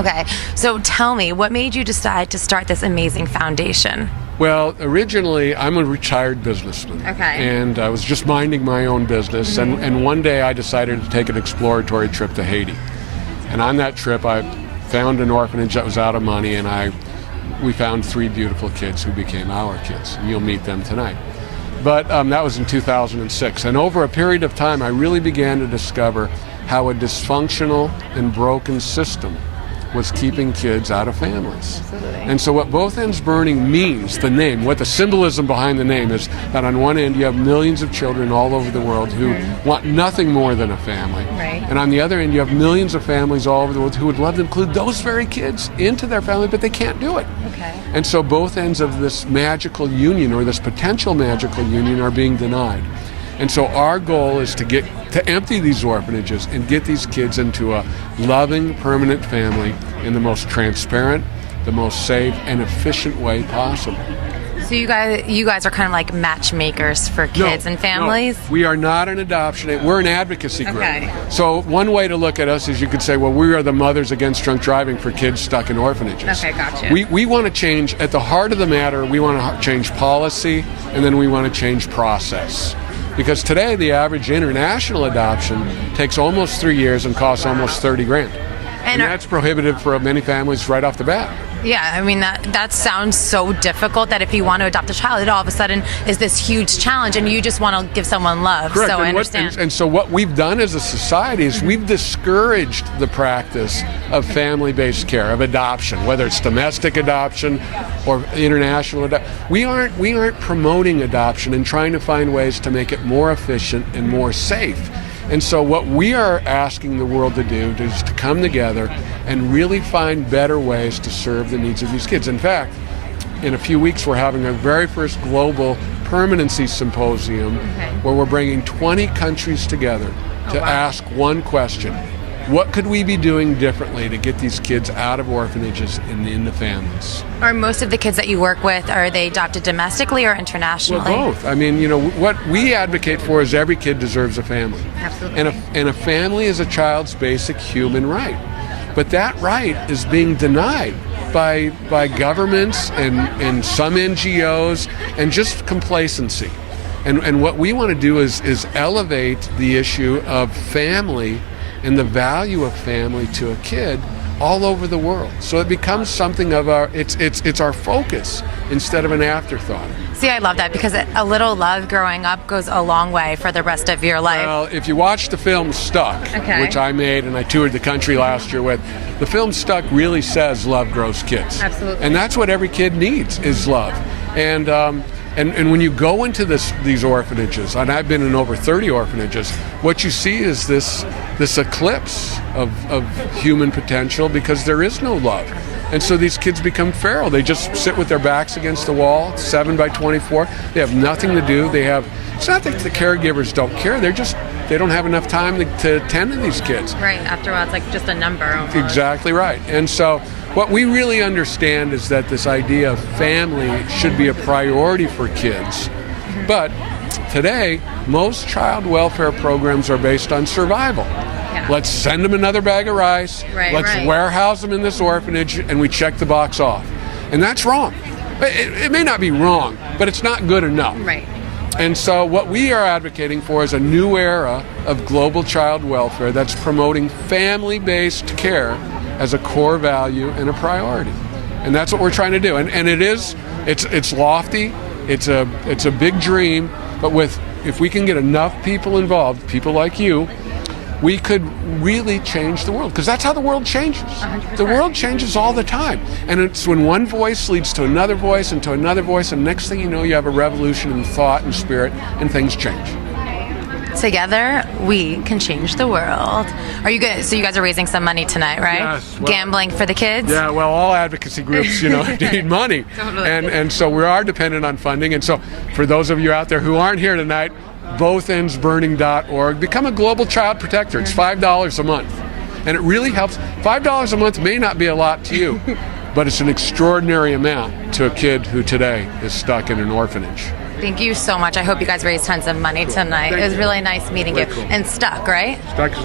Okay, so tell me, what made you decide to start this amazing foundation? Well, originally, I'm a retired businessman. Okay. And I was just minding my own business. And one day I decided to take an exploratory trip to Haiti. And on that trip, I found an orphanage that was out of money, and we found 3 beautiful kids who became our kids. And you'll meet them tonight. But that was in 2006. And over a period of time, I really began to discover how a dysfunctional and broken system was keeping kids out of families. Absolutely. And so what Both Ends Burning means, the name, what the symbolism behind the name is, that on one end you have millions of children all over the world who want nothing more than a family. Right. And on the other end you have millions of families all over the world who would love to include those very kids into their family, but they can't do it. Okay. And so both ends of this magical union, or this potential magical union, are being denied. And so our goal is to empty these orphanages and get these kids into a loving, permanent family in the most transparent, the most safe, and efficient way possible. So you guys are kind of like matchmakers for kids and families? No, we are not an adoption. We're an advocacy group. Okay. So one way to look at us is you could say, well, we are the Mothers Against Drunk Driving for kids stuck in orphanages. Okay, gotcha. We want to change, at the heart of the matter, we want to change policy, and then we want to change process. Because today the average international adoption takes almost 3 years and costs almost $30,000. And that's prohibitive for many families right off the bat. Yeah, I mean, that sounds so difficult that if you want to adopt a child, it all of a sudden is this huge challenge, and you just want to give someone love. Correct. So I understand. And so what we've done as a society is we've discouraged the practice of family-based care, of adoption, whether it's domestic adoption or international adoption. We aren't promoting adoption and trying to find ways to make it more efficient and more safe. And so what we are asking the world to do is to come together and really find better ways to serve the needs of these kids. In fact, in a few weeks we're having our very first global permanency symposium where we're bringing 20 countries together to ask one question. What could we be doing differently to get these kids out of orphanages and into families? Are most of the kids that you work with, are they adopted domestically or internationally? Well, both. I mean, what we advocate for is every kid deserves a family. Absolutely. And a family is a child's basic human right. But that right is being denied by governments and some NGOs and just complacency. And what we want to do is elevate the issue of family and the value of family to a kid all over the world. So it becomes something of it's our focus instead of an afterthought. See, I love that, because a little love growing up goes a long way for the rest of your life. Well, if you watch the film Stuck, which I made and I toured the country last year with, the film Stuck really says love grows kids. Absolutely. And that's what every kid needs, is love. And when you go into these orphanages, and I've been in over 30 orphanages, what you see is this eclipse of human potential, because there is no love. And so these kids become feral. They just sit with their backs against the wall, 7 by 24. They have nothing to do. It's not that the caregivers don't care. They don't have enough time to attend to these kids. Right. After a while, it's like just a number almost. Exactly right. And so what we really understand is that this idea of family should be a priority for kids. But today, most child welfare programs are based on survival. Yeah. Let's send them another bag of rice. Let's warehouse them in this orphanage, and we check the box off. And that's wrong. It may not be wrong, but it's not good enough. Right. And so what we are advocating for is a new era of global child welfare that's promoting family-based care as a core value and a priority. And that's what we're trying to do. And it's lofty, it's a big dream, but if we can get enough people involved, people like you, we could really change the world, because that's how the world changes. 100%. The world changes all the time, and it's when one voice leads to another voice and to another voice, and next thing you know, you have a revolution in thought and spirit, and things change. Together, we can change the world. Are you good? So you guys are raising some money tonight, right? Yes. Well, gambling for the kids? Yeah, well, all advocacy groups, need money. Totally. And so we are dependent on funding. And so for those of you out there who aren't here tonight, bothendsburning.org. Become a global child protector. It's $5 a month. And it really helps. $5 a month may not be a lot to you, but it's an extraordinary amount to a kid who today is stuck in an orphanage. Thank you so much. I hope you guys raise tons of money tonight. It was really nice meeting you. Cool. And Stuck, right? Stuck is